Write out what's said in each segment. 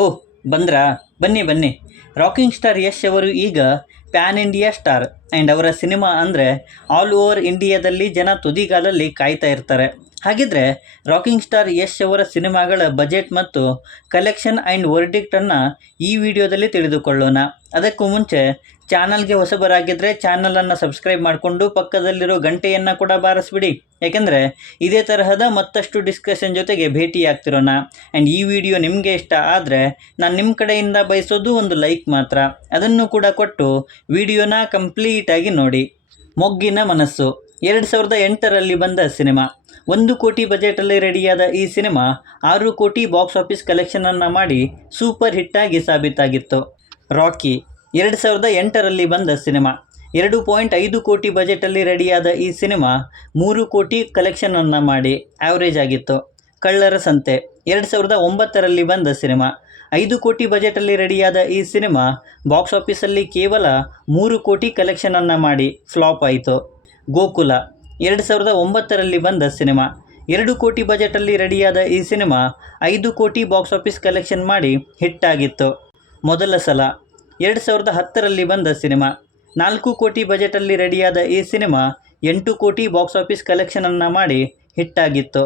ಓಹ್ ಬಂದ್ರಾ? ಬನ್ನಿ ಬನ್ನಿ. Rocking star Yash ಅವರು ಈಗ ಪ್ಯಾನ್ ಇಂಡಿಯಾ ಸ್ಟಾರ್ ಆ್ಯಂಡ್ ಅವರ ಸಿನಿಮಾ ಅಂದರೆ ಆಲ್ ಓವರ್ ಇಂಡಿಯಾದಲ್ಲಿ ಜನ ತುದಿಗಾಲಲ್ಲಿ ಕಾಯ್ತಾ ಇರ್ತಾರೆ. ಹಾಗಿದ್ರೆ ರಾಕಿಂಗ್ ಸ್ಟಾರ್ ಯಶ್ ಅವರ ಸಿನಿಮಾಗಳ ಬಜೆಟ್ ಮತ್ತು ಕಲೆಕ್ಷನ್ ಆ್ಯಂಡ್ ವರ್ಡಿಕ್ಟನ್ನು ಈ ವಿಡಿಯೋದಲ್ಲಿ ತಿಳಿದುಕೊಳ್ಳೋಣ. ಅದಕ್ಕೂ ಮುಂಚೆ ಚಾನಲ್ಗೆ ಹೊಸಬರಾಗಿದ್ದರೆ ಚಾನಲನ್ನು ಸಬ್ಸ್ಕ್ರೈಬ್ ಮಾಡಿಕೊಂಡು ಪಕ್ಕದಲ್ಲಿರೋ ಗಂಟೆಯನ್ನು ಕೂಡ ಬಾರಿಸ್ಬಿಡಿ. ಯಾಕೆಂದರೆ ಇದೇ ತರಹದ ಮತ್ತಷ್ಟು ಡಿಸ್ಕಷನ್ ಜೊತೆಗೆ ಭೇಟಿಯಾಗ್ತಿರೋಣ. ಆ್ಯಂಡ್ ಈ ವಿಡಿಯೋ ನಿಮಗೆ ಇಷ್ಟ ಆದರೆ ನಾನು ನಿಮ್ಮ ಕಡೆಯಿಂದ ಬಯಸೋದು ಒಂದು ಲೈಕ್ ಮಾತ್ರ. ಅದನ್ನು ಕೂಡ ಕೊಟ್ಟು ವಿಡಿಯೋನ ಕಂಪ್ಲೀಟಾಗಿ ನೋಡಿ. ಮೊಗ್ಗಿನ ಮನಸ್ಸು 2008ರಲ್ಲಿ ಬಂದ ಸಿನಿಮಾ. 1 ಕೋಟಿ ಬಜೆಟಲ್ಲಿ ರೆಡಿಯಾದ ಈ ಸಿನಿಮಾ 6 ಕೋಟಿ ಬಾಕ್ಸ್ ಆಫೀಸ್ ಕಲೆಕ್ಷನನ್ನು ಮಾಡಿ ಸೂಪರ್ ಹಿಟ್ಟಾಗಿ ಸಾಬೀತಾಗಿತ್ತು. ರಾಕಿ 2008ರಲ್ಲಿ ಬಂದ ಸಿನಿಮಾ. 2.5 ಕೋಟಿ ಬಜೆಟಲ್ಲಿ ರೆಡಿಯಾದ ಈ ಸಿನಿಮಾ 3 ಕೋಟಿ ಕಲೆಕ್ಷನನ್ನು ಮಾಡಿ ಆ್ಯಾವ್ರೇಜ್ ಆಗಿತ್ತು. ಕಳ್ಳರ ಸಂತೆ 2009ರಲ್ಲಿ ಬಂದ ಸಿನಿಮಾ. 5 ಕೋಟಿ ಬಜೆಟಲ್ಲಿ ರೆಡಿಯಾದ ಈ ಸಿನಿಮಾ ಬಾಕ್ಸ್ ಆಫೀಸಲ್ಲಿ ಕೇವಲ 3 ಕೋಟಿ ಕಲೆಕ್ಷನನ್ನು ಮಾಡಿ ಫ್ಲಾಪ್ ಆಯಿತು. ಗೋಕುಲ 2009ರಲ್ಲಿ ಬಂದ ಸಿನಿಮಾ. 2 ಕೋಟಿ ಬಜೆಟಲ್ಲಿ ರೆಡಿಯಾದ ಈ ಸಿನಿಮಾ 5 ಕೋಟಿ ಬಾಕ್ಸ್ ಆಫೀಸ್ ಕಲೆಕ್ಷನ್ ಮಾಡಿ ಹಿಟ್ಟಾಗಿತ್ತು. ಮೊದಲ ಸಲ 2010ರಲ್ಲಿ ಬಂದ ಸಿನಿಮಾ. 4 ಕೋಟಿ ಬಜೆಟಲ್ಲಿ ರೆಡಿಯಾದ ಈ ಸಿನಿಮಾ 8 ಕೋಟಿ ಬಾಕ್ಸ್ ಆಫೀಸ್ ಕಲೆಕ್ಷನನ್ನು ಮಾಡಿ ಹಿಟ್ಟಾಗಿತ್ತು.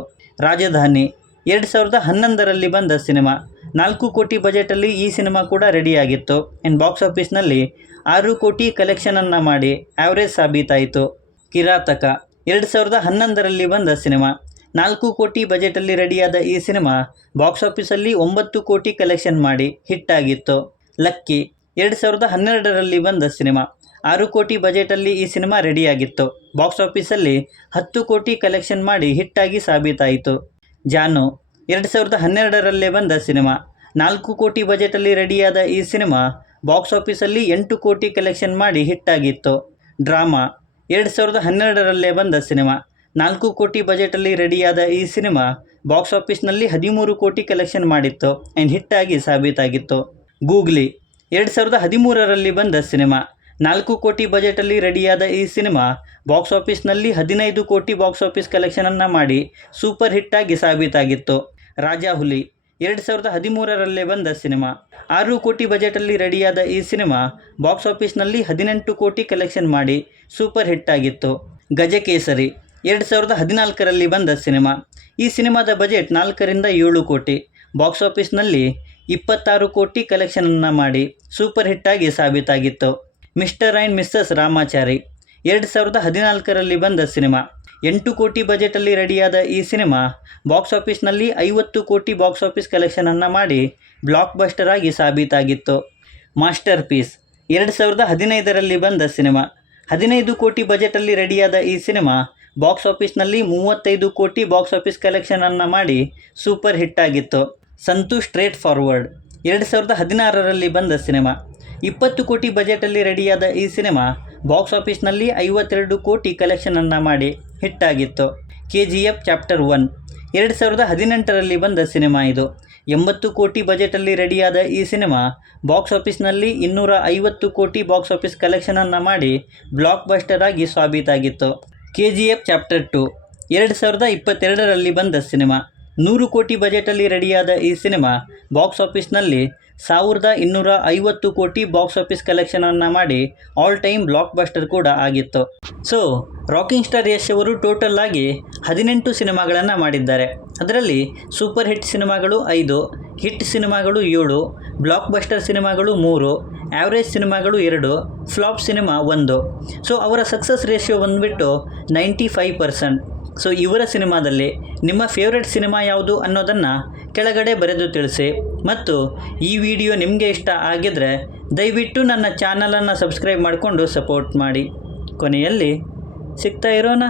ರಾಜಧಾನಿ 2011ರಲ್ಲಿ ಬಂದ ಸಿನಿಮಾ. 4 ಕೋಟಿ ಬಜೆಟಲ್ಲಿ ಈ ಸಿನಿಮಾ ಕೂಡ ರೆಡಿಯಾಗಿತ್ತು ಆ್ಯಂಡ್ ಬಾಕ್ಸ್ ಆಫೀಸ್ನಲ್ಲಿ 6 ಕೋಟಿ ಕಲೆಕ್ಷನನ್ನು ಮಾಡಿ ಆ್ಯಾವ್ರೇಜ್ ಸಾಬೀತಾಯಿತು. ಕಿರಾತಕ 2011ರಲ್ಲಿ ಬಂದ ಸಿನಿಮಾ. 4 ಕೋಟಿ ಬಜೆಟಲ್ಲಿ ರೆಡಿಯಾದ ಈ ಸಿನಿಮಾ ಬಾಕ್ಸ್ ಆಫೀಸಲ್ಲಿ 9 ಕೋಟಿ ಕಲೆಕ್ಷನ್ ಮಾಡಿ ಹಿಟ್ಟಾಗಿತ್ತು. ಲಕ್ಕಿ 2012ರಲ್ಲಿ ಬಂದ ಸಿನಿಮಾ. 6 ಕೋಟಿ ಬಜೆಟಲ್ಲಿ ಈ ಸಿನಿಮಾ ರೆಡಿಯಾಗಿತ್ತು. ಬಾಕ್ಸ್ ಆಫೀಸಲ್ಲಿ 10 ಕೋಟಿ ಕಲೆಕ್ಷನ್ ಮಾಡಿ ಹಿಟ್ಟಾಗಿ ಸಾಬೀತಾಯಿತು. ಜಾನು 2012ರಲ್ಲೇ ಬಂದ ಸಿನಿಮಾ. 4 ಕೋಟಿ ಬಜೆಟಲ್ಲಿ ರೆಡಿಯಾದ ಈ ಸಿನಿಮಾ ಬಾಕ್ಸ್ ಆಫೀಸಲ್ಲಿ 8 ಕೋಟಿ ಕಲೆಕ್ಷನ್ ಮಾಡಿ ಹಿಟ್ಟಾಗಿತ್ತು. ಡ್ರಾಮಾ 2012ರಲ್ಲೇ ಬಂದ ಸಿನಿಮಾ. 4 ಕೋಟಿ ಬಜೆಟಲ್ಲಿ ರೆಡಿಯಾದ ಈ ಸಿನಿಮಾ ಬಾಕ್ಸ್ ಆಫೀಸ್ನಲ್ಲಿ 13 ಕೋಟಿ ಕಲೆಕ್ಷನ್ ಮಾಡಿತ್ತು ಆ್ಯಂಡ್ ಹಿಟ್ಟಾಗಿ ಸಾಬೀತಾಗಿತ್ತು. ಗೂಗ್ಲಿ 2013ರಲ್ಲಿ ಬಂದ ಸಿನಿಮಾ. 4 ಕೋಟಿ ಬಜೆಟಲ್ಲಿ ರೆಡಿಯಾದ ಈ ಸಿನಿಮಾ ಬಾಕ್ಸ್ ಆಫೀಸ್ನಲ್ಲಿ 15 ಕೋಟಿ ಬಾಕ್ಸ್ ಆಫೀಸ್ ಕಲೆಕ್ಷನನ್ನು ಮಾಡಿ ಸೂಪರ್ ಹಿಟ್ಟಾಗಿ ಸಾಬೀತಾಗಿತ್ತು. ರಾಜಾಹುಲಿ 2013ರಲ್ಲೇ ಬಂದ ಸಿನಿಮಾ. 6 ಕೋಟಿ ಬಜೆಟಲ್ಲಿ ರೆಡಿಯಾದ ಈ ಸಿನಿಮಾ ಬಾಕ್ಸ್ ಆಫೀಸ್ನಲ್ಲಿ 18 ಕೋಟಿ ಕಲೆಕ್ಷನ್ ಮಾಡಿ ಸೂಪರ್ ಹಿಟ್ಟಾಗಿತ್ತು. ಗಜಕೇಸರಿ 2014ರಲ್ಲಿ ಬಂದ ಸಿನಿಮಾ. ಈ ಸಿನಿಮಾದ ಬಜೆಟ್ 4ರಿಂದ 7 ಕೋಟಿ, ಬಾಕ್ಸ್ ಆಫೀಸ್ನಲ್ಲಿ 26 ಕೋಟಿ ಕಲೆಕ್ಷನನ್ನು ಮಾಡಿ ಸೂಪರ್ ಹಿಟ್ಟಾಗಿ ಸಾಬೀತಾಗಿತ್ತು. ಮಿಸ್ಟರ್ ಆ್ಯಂಡ್ ಮಿಸ್ಸಸ್ ರಾಮಾಚಾರಿ 2014ರಲ್ಲಿ ಬಂದ ಸಿನಿಮಾ. 8 ಕೋಟಿ ಬಜೆಟಲ್ಲಿ ರೆಡಿಯಾದ ಈ ಸಿನಿಮಾ ಬಾಕ್ಸ್ ಆಫೀಸ್ನಲ್ಲಿ 50 ಕೋಟಿ ಬಾಕ್ಸ್ ಆಫೀಸ್ ಕಲೆಕ್ಷನನ್ನು ಮಾಡಿ ಬ್ಲಾಕ್ ಬಸ್ಟರ್ ಆಗಿ ಸಾಬೀತಾಗಿತ್ತು. ಮಾಸ್ಟರ್ ಪೀಸ್ 2015ರಲ್ಲಿ ಬಂದ ಸಿನಿಮಾ. 15 ಕೋಟಿ ಬಜೆಟಲ್ಲಿ ರೆಡಿಯಾದ ಈ ಸಿನಿಮಾ ಬಾಕ್ಸ್ ಆಫೀಸ್ನಲ್ಲಿ 35 ಕೋಟಿ ಬಾಕ್ಸ್ ಆಫೀಸ್ ಕಲೆಕ್ಷನನ್ನು ಮಾಡಿ ಸೂಪರ್ ಹಿಟ್ಟಾಗಿತ್ತು. ಸಂತು ಸ್ಟ್ರೇಟ್ ಫಾರ್ವರ್ಡ್ 2016ರಲ್ಲಿ ಬಂದ ಸಿನಿಮಾ. 20 ಕೋಟಿ ಬಜೆಟಲ್ಲಿ ರೆಡಿಯಾದ ಈ ಸಿನಿಮಾ ಬಾಕ್ಸ್ ಆಫೀಸ್ನಲ್ಲಿ 52 ಕೋಟಿ ಕಲೆಕ್ಷನನ್ನು ಮಾಡಿ ಹಿಟ್ಟಾಗಿತ್ತು. KGF ಚಾಪ್ಟರ್ 1 2018ರಲ್ಲಿ ಬಂದ ಸಿನಿಮಾ ಇದು. 80 ಕೋಟಿ ಬಜೆಟಲ್ಲಿ ರೆಡಿಯಾದ ಈ ಸಿನಿಮಾ ಬಾಕ್ಸ್ ಆಫೀಸ್ನಲ್ಲಿ 250 ಕೋಟಿ ಬಾಕ್ಸ್ ಆಫೀಸ್ ಕಲೆಕ್ಷನನ್ನು ಮಾಡಿ ಬ್ಲಾಕ್ ಬಸ್ಟರ್ ಆಗಿ ಸಾಬೀತಾಗಿತ್ತು. KGF ಚಾಪ್ಟರ್ 2 2022ರಲ್ಲಿ ಬಂದ ಸಿನಿಮಾ. 100 ಕೋಟಿ ಬಜೆಟಲ್ಲಿ ರೆಡಿಯಾದ ಈ ಸಿನಿಮಾ ಬಾಕ್ಸ್ ಆಫೀಸ್ನಲ್ಲಿ 1250 ಕೋಟಿ ಬಾಕ್ಸ್ ಆಫೀಸ್ ಕಲೆಕ್ಷನನ್ನು ಮಾಡಿ ಆಲ್ ಟೈಮ್ ಬ್ಲಾಕ್ ಬಸ್ಟರ್ ಕೂಡ ಆಗಿತ್ತು. ಸೊ ರಾಕಿಂಗ್ ಸ್ಟಾರ್ ಯಶ್ ಅವರು ಟೋಟಲ್ ಆಗಿ 18 ಸಿನಿಮಾಗಳನ್ನು ಮಾಡಿದ್ದಾರೆ. ಅದರಲ್ಲಿ ಸೂಪರ್ ಹಿಟ್ ಸಿನಿಮಾಗಳು 5, ಹಿಟ್ ಸಿನಿಮಾಗಳು 7, ಬ್ಲಾಕ್ ಬಸ್ಟರ್ ಸಿನಿಮಾಗಳು 3, ಆ್ಯಾವ್ರೇಜ್ ಸಿನಿಮಾಗಳು 2, ಫ್ಲಾಪ್ ಸಿನಿಮಾ 1. ಸೊ ಅವರ ಸಕ್ಸಸ್ ರೇಷಿಯೋ ಬಂದುಬಿಟ್ಟು 95%. ಸೊ ಇವರ ಸಿನಿಮಾದಲ್ಲಿ ನಿಮ್ಮ ಫೇವ್ರೆಟ್ ಸಿನಿಮಾ ಯಾವುದು ಅನ್ನೋದನ್ನು ಕೆಳಗಡೆ ಬರೆದು ತಿಳಿಸಿ. ಮತ್ತು ಈ ವಿಡಿಯೋ ನಿಮಗೆ ಇಷ್ಟ ಆಗಿದ್ದರೆ ದಯವಿಟ್ಟು ನನ್ನ ಚಾನಲನ್ನು ಸಬ್ಸ್ಕ್ರೈಬ್ ಮಾಡಿಕೊಂಡು ಸಪೋರ್ಟ್ ಮಾಡಿ. ಕೊನೆಯಲ್ಲಿ ಸಿಗ್ತಾ ಇರೋಣ.